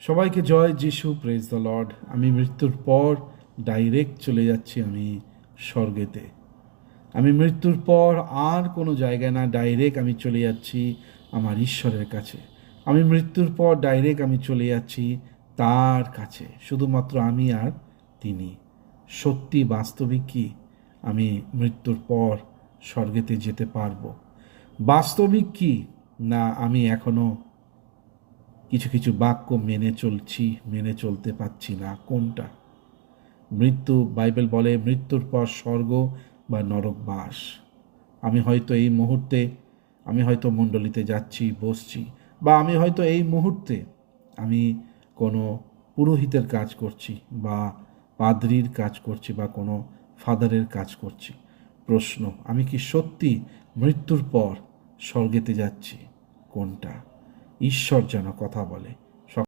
সবাইকে জয় যিশু, praise the Lord. আমি মৃত্যুর পর ডাইরেক্ট চলে যাচ্ছি আমি স্বর্গেতে। আমি মৃত্যুর পর আর কোনো জায়গায় না, ডাইরেক্ট আমি চলে যাচ্ছি আমার ঈশ্বরের কাছে। আমি মৃত্যুর পর ডাইরেক্ট আমি চলে যাচ্ছি তার কাছে, শুধুমাত্র আমি আর তিনি। সত্যি বাস্তবিক কি আমি মৃত্যুর পর স্বর্গেতে যেতে পারবো? বাস্তবিক কি না আমি এখনও কিছু কিছু বাক্য মেনে চলছি, মেনে চলতে পারছি না? কোনটা? মৃত্যু, বাইবেল বলে মৃত্যুর পর স্বর্গ বা নরকবাস। আমি হয়তো এই মুহূর্তে আমি হয়তো মণ্ডলীতে যাচ্ছি, বসছি, বা আমি হয়তো এই মুহূর্তে আমি কোনো পুরোহিতের কাজ করছি, বা পাদ্রির কাজ করছি, বা কোনো ফাদারের কাজ করছি। প্রশ্ন, আমি কি সত্যি মৃত্যুর পর স্বর্গেতে যাচ্ছি? কোনটা? ঈশ্বর যেন কথা বলে।